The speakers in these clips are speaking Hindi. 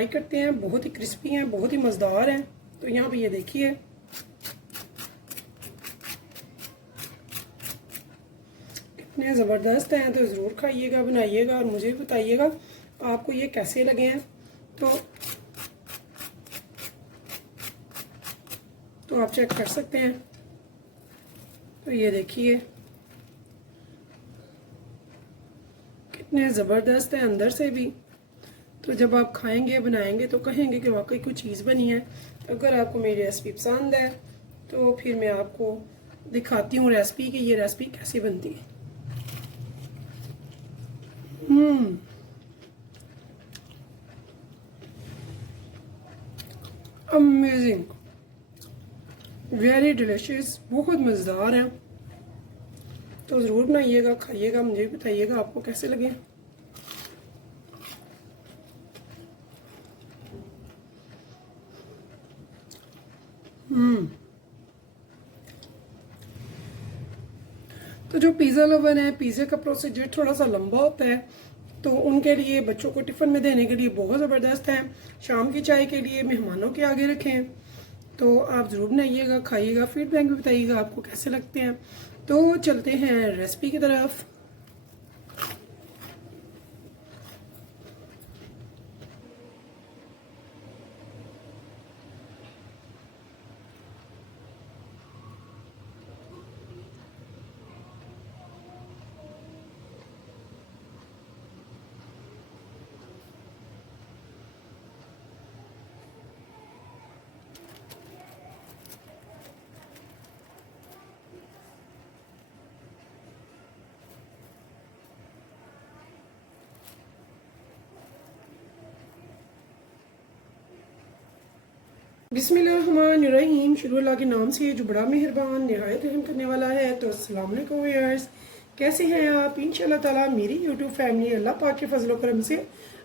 ट्राई करते हैं। बहुत ही क्रिस्पी हैं, बहुत ही मज़ेदार हैं। तो यहाँ पे ये देखिए, कितने ज़बरदस्त हैं। तो ज़रूर खाइएगा, बनाइएगा और मुझे भी बताइएगा आपको ये कैसे लगे हैं। तो आप चेक कर सकते हैं। तो ये देखिए कितने ज़बरदस्त हैं अंदर से भी। तो जब आप खाएंगे, बनाएंगे तो कहेंगे कि वाकई कुछ चीज़ बनी है। तो अगर आपको मेरी रेसिपी पसंद है तो फिर मैं आपको दिखाती हूँ रेसिपी कि ये रेसिपी कैसे बनती है। अमेजिंग, वेरी डिलीशियस, बहुत मज़ेदार है। तो ज़रूर बनाइएगा, खाइएगा, मुझे भी बताइएगा आपको कैसे लगे। तो जो पिज़्ज़ा लवर है, पिज़्ज़ा का प्रोसीजर थोड़ा सा लंबा होता है, तो उनके लिए, बच्चों को टिफ़िन में देने के लिए बहुत ज़बरदस्त है। शाम की चाय के लिए मेहमानों के आगे रखें। तो आप ज़रूर बनाइएगा, खाइएगा, फीडबैक भी बताइएगा आपको कैसे लगते हैं। तो चलते हैं रेसिपी की तरफ। बिस्मिल्लाहिर्रहमानिर्रहीम, शुरू अल्लाह के नाम से जो बड़ा मेहरबान निहायत रहम करने वाला है। तो अस्सलाम वालेकुम व्यूअर्स, कैसे हैं आप? इंशाल्लाह ताला मेरी यूट्यूब फैमिली अल्लाह पाक के फजल करम से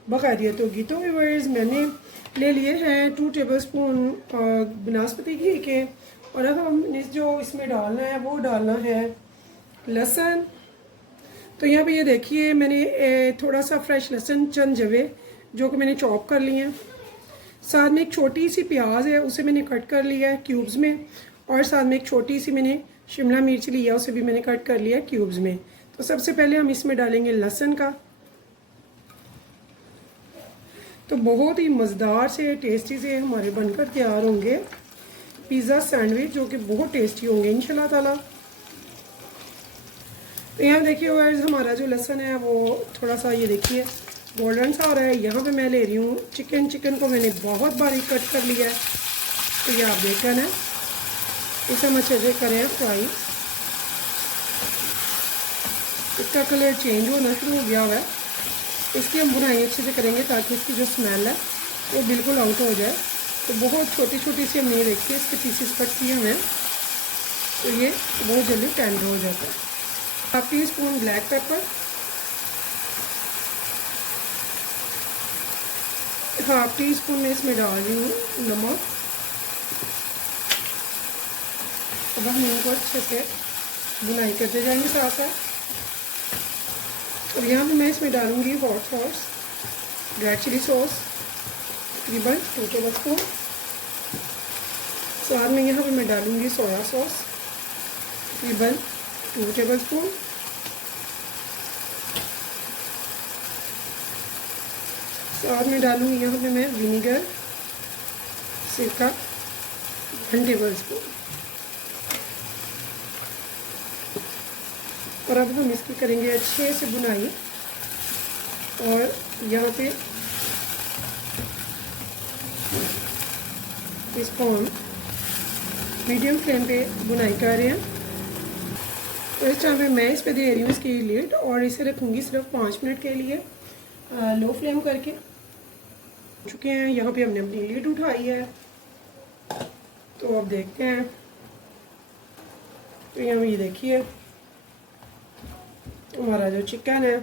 बखैरियत होगी। तो व्यूअर्स, मैंने ले लिए हैं 2 टेबलस्पून बनस्पति घी के, और अब हम जो इसमें डालना है वो डालना है लहसुन। तो यहाँ पे ये देखिए, मैंने थोड़ा सा फ्रेश लहसुन, चंद जवे जो कि मैंने चॉप कर लिए हैं। साथ में एक छोटी सी प्याज है, उसे मैंने कट कर लिया है क्यूब्स में, और साथ में एक छोटी सी मैंने शिमला मिर्च लिया, उसे भी मैंने कट कर लिया है क्यूब्स में। तो सबसे पहले हम इसमें डालेंगे लहसुन का। तो बहुत ही मज़ेदार से, टेस्टी से हमारे बनकर तैयार होंगे पिज़्ज़ा सैंडविच, जो कि बहुत टेस्टी होंगे इंशाल्लाह ताला। तो यहाँ देखिए व्यूअर्स, हमारा जो लहसुन है वो थोड़ा सा, ये देखिए, गोल्डन सा हो रहा है। यहाँ पे मैं ले रही हूँ चिकन को मैंने बहुत बारीक कट कर लिया है। तो ये आप देख लेना, इसे हम अच्छे से करें फ्राई। इसका कलर चेंज होना शुरू हो गया हुआ है। इसकी हम बुनाई अच्छे से करेंगे ताकि इसकी जो स्मेल है वो बिल्कुल आउट हो जाए। तो बहुत छोटी छोटी सी हमने देखिए इसके पीसेस कट किए हुए हैं, तो ये बहुत जल्दी टेंडर हो जाता है। 1/2 टीस्पून ब्लैक पेपर, 1/2 टीस्पून में इसमें डाल रही हूँ नमक। अब हम इनको अच्छे से बुनाई करते जाएंगे साथ साथ। और यहाँ पे मैं इसमें डालूंगी hot sauce, red chilli sauce, तकरीबन 2 टेबलस्पून। साथ में यहाँ पे मैं डालूंगी सोया सॉस, तकरीबन 2 टेबलस्पून। साथ में डालूंगी यहाँ पे मैं विनीगर, सिरका 1 टेबलस्पून। और अब हम इसकी करेंगे अच्छे से बुनाई, और यहाँ पे इसको हम मीडियम फ्लेम पे बुनाई कर रहे हैं। तो इस टाइम पे मैं इस पे दे रही हूँ इसकी लिड, और इसे रखूँगी सिर्फ 5 मिनट के लिए लो फ्लेम करके। चुके हैं, यहाँ पे हमने अपनी लिड उठाई है। तो अब देखते हैं। तो यहाँ ये देखिए, हमारा जो चिकन है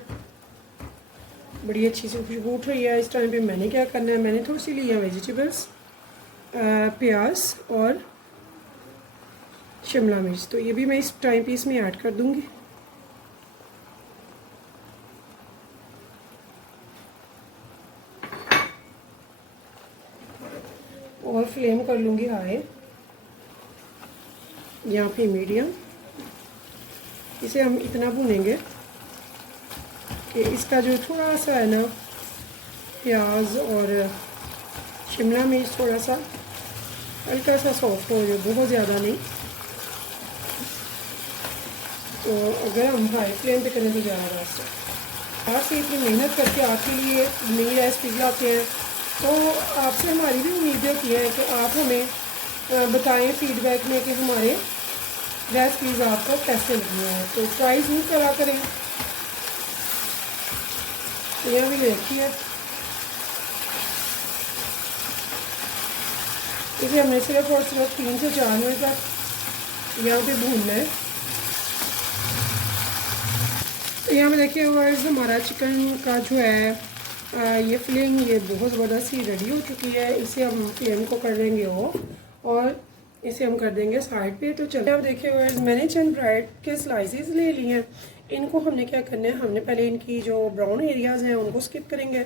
बड़ी अच्छी सी खुशबू उठ रही है। इस टाइम पे मैंने क्या करना है, मैंने थोड़ी सी लिया वेजिटेबल्स, प्याज और शिमला मिर्च। तो ये भी मैं इस टाइम पे इसमें ऐड कर दूंगी। फ्लेम कर लूँगी हाई या फिर मीडियम। इसे हम इतना भूनेंगे कि इसका जो थोड़ा सा है ना प्याज और शिमला मिर्च थोड़ा सा हल्का सा सॉफ्ट हो जाए, बहुत ज़्यादा नहीं। तो अगर हम हाई फ्लेम पे करें तो ज़्यादा बेस्ट है। आज से इतनी मेहनत करके आपके लिए नई रेसिपी लाते हैं, तो आपसे हमारी भी उम्मीद होती है कि आप हमें बताएं फीडबैक में कि हमारे रेसिपीज़ आपको कैसे लगी हैं। तो ट्राई ज़रूर करा करें। यह भी देखिए, इसे हमने सिर्फ और सिर्फ 3 से 4 मिनट तक यहाँ पे भूनना है। तो यहाँ पे देखिए व्यूअर्स, हमारा चिकन का जो है ये फिलिंग ये बहुत ज़बरदस्त ही रेडी हो चुकी है। इसे हम फ्लेम को कर देंगे और इसे हम कर देंगे साइड पे। तो चलिए, अब देखिए व्यूअर्स, मैंने चंद ब्रेड के स्लाइसेस ले लिए हैं। इनको हमने क्या करना है, हमने पहले इनकी जो ब्राउन एरियाज़ हैं उनको स्किप करेंगे।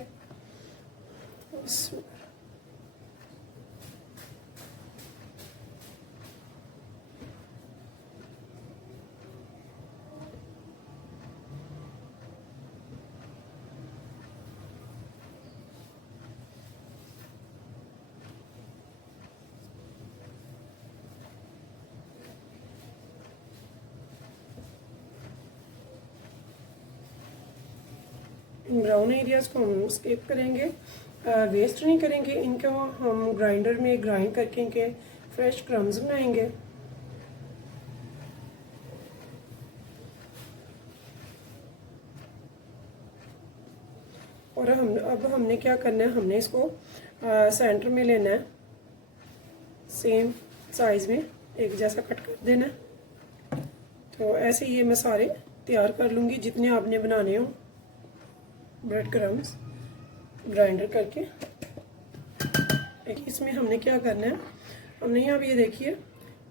ब्राउन एरियाज़ को हम स्किप करेंगे, वेस्ट नहीं करेंगे। इनको हम ग्राइंडर में ग्राइंड करके इनके फ्रेश क्रम्स बनाएंगे। और अब हमने क्या करना है, हमने इसको सेंटर में लेना है, सेम साइज़ में एक जैसा कट कर देना है। तो ऐसे ये मैं सारे तैयार कर लूँगी जितने आपने बनाने हो। ब्रेड क्रम्स ग्राइंडर करके इसमें हमने क्या करना है, हमने यहाँ पे ये देखिए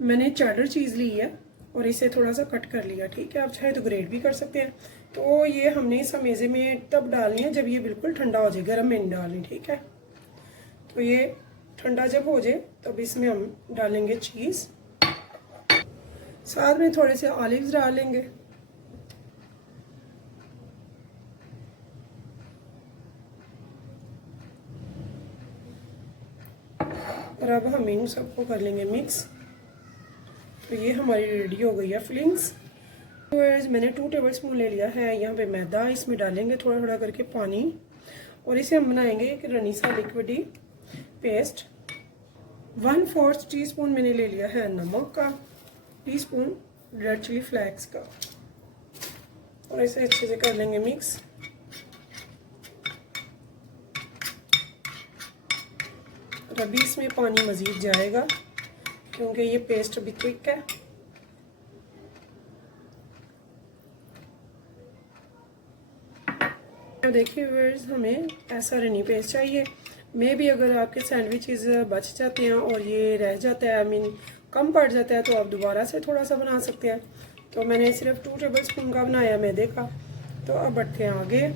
मैंने चेडर चीज़ ली है और इसे थोड़ा सा कट कर लिया। ठीक है, आप चाहे तो ग्रेट भी कर सकते हैं। तो ये हमने इस मेज़े में तब डालनी है जब ये बिल्कुल ठंडा हो जाए, गर्म में नहीं डालनी। ठीक है, तो ये ठंडा जब हो जाए तब इसमें हम डालेंगे चीज़, साथ में थोड़े से ऑलिव्स डालेंगे। और अब हम इन सबको कर लेंगे मिक्स। तो ये हमारी रेडी हो गई है फिलिंग्स। मैंने 2 टेबलस्पून ले लिया है यहाँ पे मैदा। इसमें डालेंगे थोड़ा थोड़ा करके पानी और इसे हम बनाएंगे एक रनी सा लिक्विडी पेस्ट। 1/4 टीस्पून मैंने ले लिया है नमक का, टीस्पून रेड चिली फ्लेक्स का, और इसे अच्छे से कर लेंगे मिक्स। और अभी इसमें पानी मज़ीद जाएगा क्योंकि ये पेस्ट अभी थिक है। देखिए व्यूअर्स, हमें ऐसा रनी पेस्ट चाहिए। मे भी अगर आपके सैंडविचेस बच जाते हैं और ये रह जाता है, आई मीन कम पड़ जाता है, तो आप दोबारा से थोड़ा सा बना सकते हैं। तो मैंने सिर्फ 2 टेबलस्पून का बनाया मैदे का। तो अब बढ़ते हैं आगे।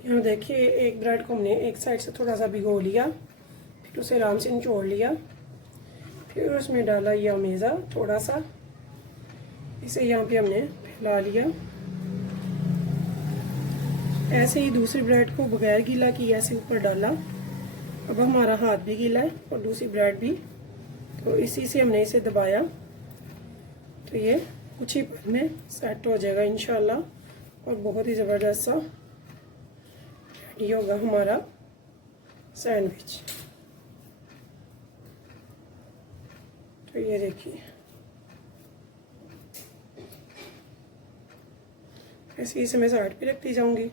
यहाँ देखिए एक ब्रेड को हमने एक साइड से थोड़ा सा भिगो लिया, फिर उसे आराम से निचोड़ लिया, फिर उसमें डाला यह मैदा थोड़ा सा, इसे यहाँ पे हमने फैला लिया। ऐसे ही दूसरी ब्रेड को बगैर गीला किए ऐसे ऊपर डाला। अब हमारा हाथ भी गीला है और दूसरी ब्रेड भी, तो इसी से हमने इसे दबाया तो ये कुछ ही पल में सेट हो जाएगा इंशाल्लाह। और बहुत ही ज़बरदस्त सा रेडी होगा हमारा सैंडविच। तो तो ये देखिए ऐसे इसे मैं साइड पे रखती जाऊंगी।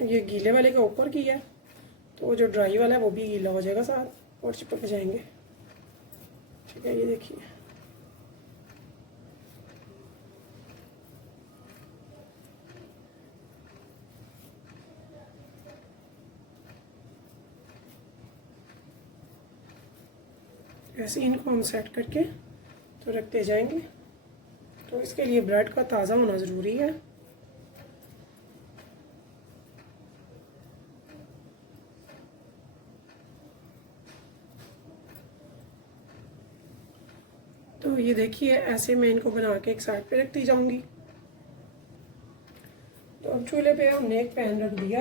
ये गीले वाले का ऊपर किया है, तो जो ड्राई वाला है वो भी गीला हो जाएगा साथ और चिपक जाएंगे। ठीक है, ये देखिए ऐसे इनको हम सेट करके तो रखते जाएंगे। तो इसके लिए ब्रेड का ताज़ा होना ज़रूरी है। तो ये देखिए ऐसे मैं इनको बना के एक साइड पे रखती जाऊंगी। तो अब चूल्हे पे हमने एक पैन रख दिया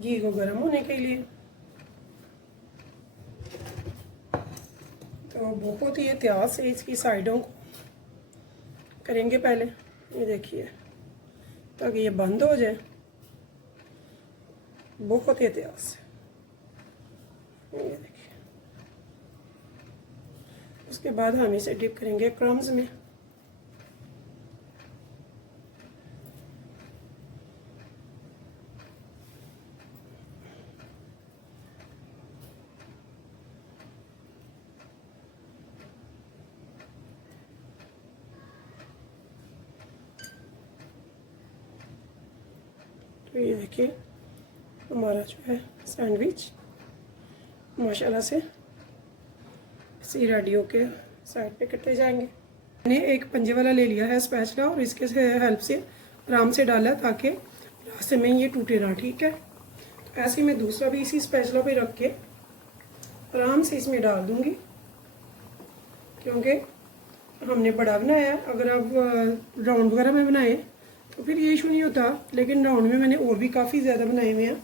घी को गर्म होने के लिए। तो बहुत ही एहतियात से इसकी साइडों को करेंगे पहले, ये देखिए, ताकि ये बंद हो जाए। बहुत एहतियात से, ये देखिए। उसके बाद हम इसे डिप करेंगे क्रम्स में। तो ये देखिए हमारा जो है सैंडविच माशाल्लाह से इसी रेडी होके साइड पे करते जाएंगे। मैंने एक पंजे वाला ले लिया है स्पैचुला और इसके हेल्प से आराम से डाला ताकि रास्ते में ये टूटे ना। ठीक है, तो ऐसे ही मैं दूसरा भी इसी स्पैचुला पे रख के आराम से इसमें डाल दूंगी, क्योंकि हमने बड़ा बनाया है। अगर आप राउंड वगैरह में बनाए तो फिर ये इशू नहीं होता, लेकिन राउंड में मैंने और भी काफ़ी ज़्यादा बनाए हुए हैं,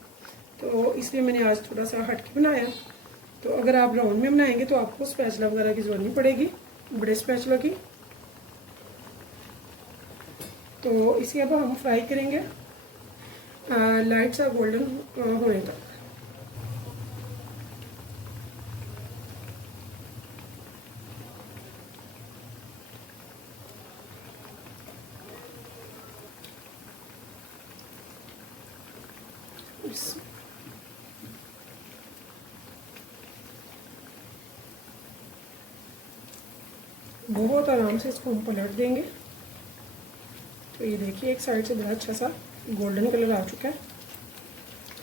तो इसलिए मैंने आज थोड़ा सा हट के बनाया। तो अगर आप राउंड में बनाएंगे तो आपको स्पैचुला वगैरह की जरूरत नहीं पड़ेगी, बड़े स्पैचुला की। तो इसे अब हम फ्राई करेंगे लाइट सा गोल्डन होने तक। बहुत आराम से इसको हम पलट देंगे। तो ये देखिए एक साइड से बड़ा अच्छा सा गोल्डन कलर आ चुका है,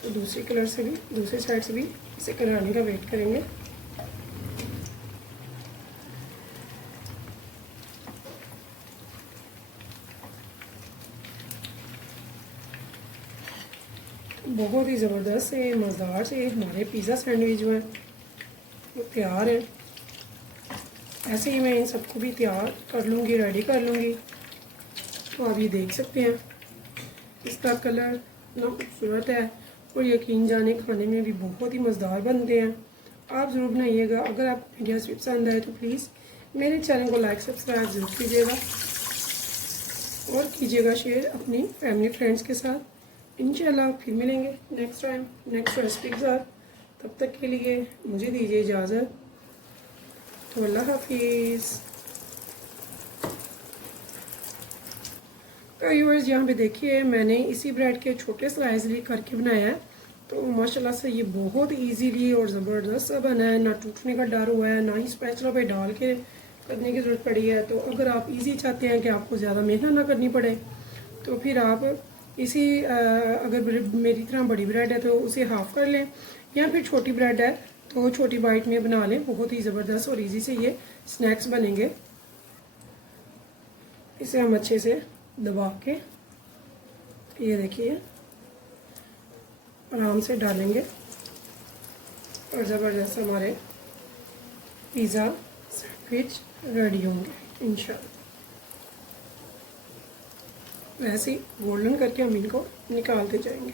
तो दूसरी साइड से भी इसे कलर आने का वेट करेंगे। बहुत ही ज़बरदस्त से मज़ेदार से हमारे पिज़्ज़ा सैंडविच जो है वो तैयार है। ऐसे ही मैं इन सबको भी तैयार कर लूँगी, रेडी कर लूँगी। तो आप ये देख सकते हैं इसका कलर इतना खूबसूरत है और यकीन जाने खाने में भी बहुत ही मज़ेदार बनते हैं। आप ज़रूर बनाइएगा। अगर आपको वीडियोस पसंद आए तो प्लीज़ मेरे चैनल को लाइक सब्सक्राइब ज़रूर कीजिएगा और कीजिएगा शेयर अपनी फैमिली फ्रेंड्स के साथ। इंशाल्लाह फिर मिलेंगे नेक्स्ट टाइम नेक्स्ट रेसिपी के साथ। तब तक के लिए मुझे दीजिए इजाज़त। तो अल्लाह हाफिज़। तो व्यूअर्स यहाँ पे देखिए मैंने इसी ब्रेड के छोटे स्लाइस भी करके बनाया है। तो माशाल्लाह से ये बहुत इजीली और ज़बरदस्त सा बना है, ना टूटने का डर हुआ है, ना ही स्पैचुला पे डाल के करने की ज़रूरत पड़ी है। तो अगर आप इजी चाहते हैं कि आपको ज़्यादा मेहनत ना करनी पड़े तो फिर आप इसी अगर मेरी तरह बड़ी ब्रेड है तो उसे हाफ़ कर लें, या फिर छोटी ब्रेड है तो छोटी बाइट में बना लें। बहुत ही ज़बरदस्त और इजी से ये स्नैक्स बनेंगे। इसे हम अच्छे से दबा के ये देखिए आराम से डालेंगे और ज़बरदस्त हमारे पिज़्ज़ा सैंडविच रेडी होंगे इंशाल्लाह। वैसे ही गोल्डन करके हम इनको निकालते जाएंगे।